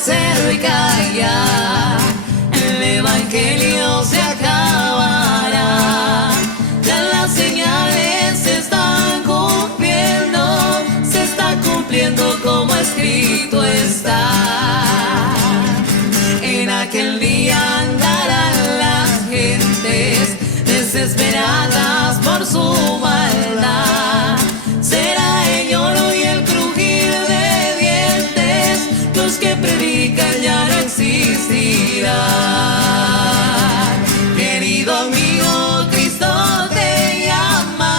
acerca ya, el evangelio se acabará, ya las señales se están cumpliendo, se está cumpliendo como escrito está. En aquel día andarán las gentes desesperadas por su maldad, será el lloro y el crujir de dientes, los que predican ya no existirán. Querido amigo, Cristo te llama,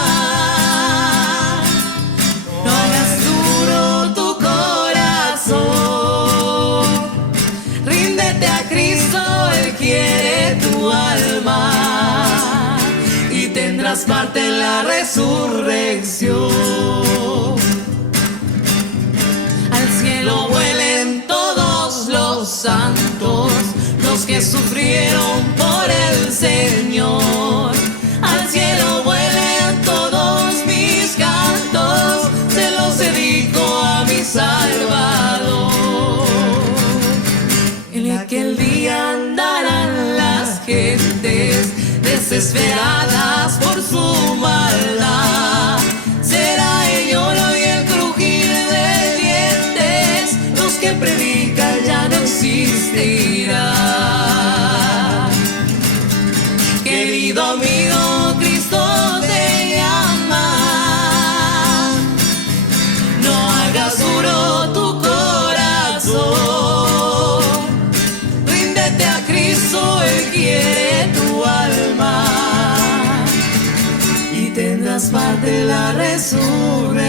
no hagas duro tu corazón, ríndete a Cristo, Él quiere tu alma y tendrás parte en la resurrección. Al cielo vuelen todos los santos, los que sufrieron por el Señor. Al cielo vuelen todos mis cantos, se los dedico a mi Salvador. En aquel día andarán las gentes desesperadas por su maldad, será el lloro y el crujir de dientes, los que predican ya no existirán. Querido amigo, Cristo te llama, no hagas duro tu corazón, ríndete a Cristo, Él quiere tu alma y tendrás parte de la resurrección.